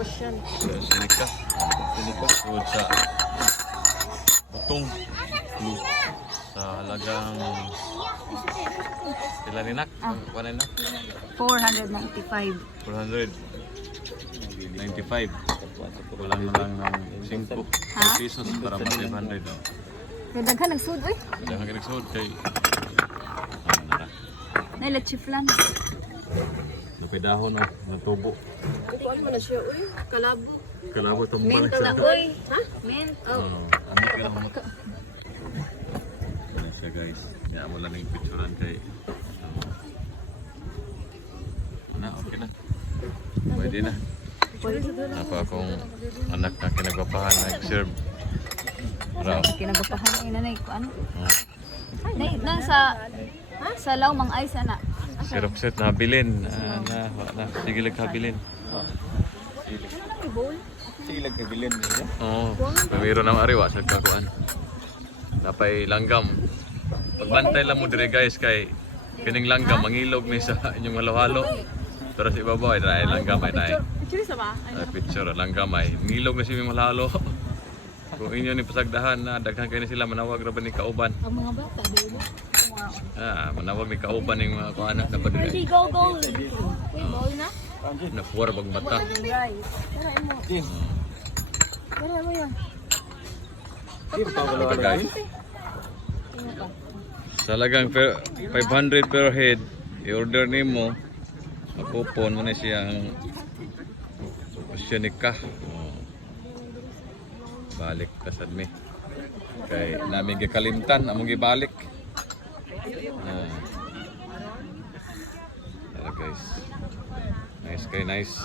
Ocean. Sinika. Sinika. Tungod sa butong. Sa halagang pila ni nak? Kuha na 495. 495. Kulang na lang ng 5 pesos para ma-500. Ganda ka nagsud oy. Jangan ka nagsuot kay Naila chiflan. napay dahon na natubo. Kuan mo na siya, uy. Kalabo. Kalabo itong Mint balik lang sa... oy. Ha? Mint. Oh. Ano ka lang mo? Ano siya guys? Kaya mo lang yung picturean kay... okay na. Pwede na. Apa akong anak na kinagpapahan na serve. Raw. Kinagapahan ay nanay ko ano. Nay na sa law mang ice ana. Syrup set na habilin. Sige lang habilin. Sige lang kabilin niya. Oo. Mayroon ng ariwa sa kakuan. Napay langgam. Pagbantay lang mo dire guys kay kining langgam mangilog ni sa inyong halo-halo. Pero sa ibabaw ay dahil langgam ay dahil. Picture sa ba? Picture langgam ay ngilog na si imong halo. Kung inyo ni pasagdahan na daghan kayo sila manawag ra ba ni kauban. Ang mga bata dili. Manawag ni kauban ning mga kuana na padre. Go go. Uy, boy na. Na puwar bag mata. Guys. Tara mo. Tara mo yan. Ito guys. Salagang 500 per head. I-order nimo. Makupon mo na siyang Sinika. Balik kasad mi. Kay namin gikalimtan among gibalik. Guys. Nice kay nice.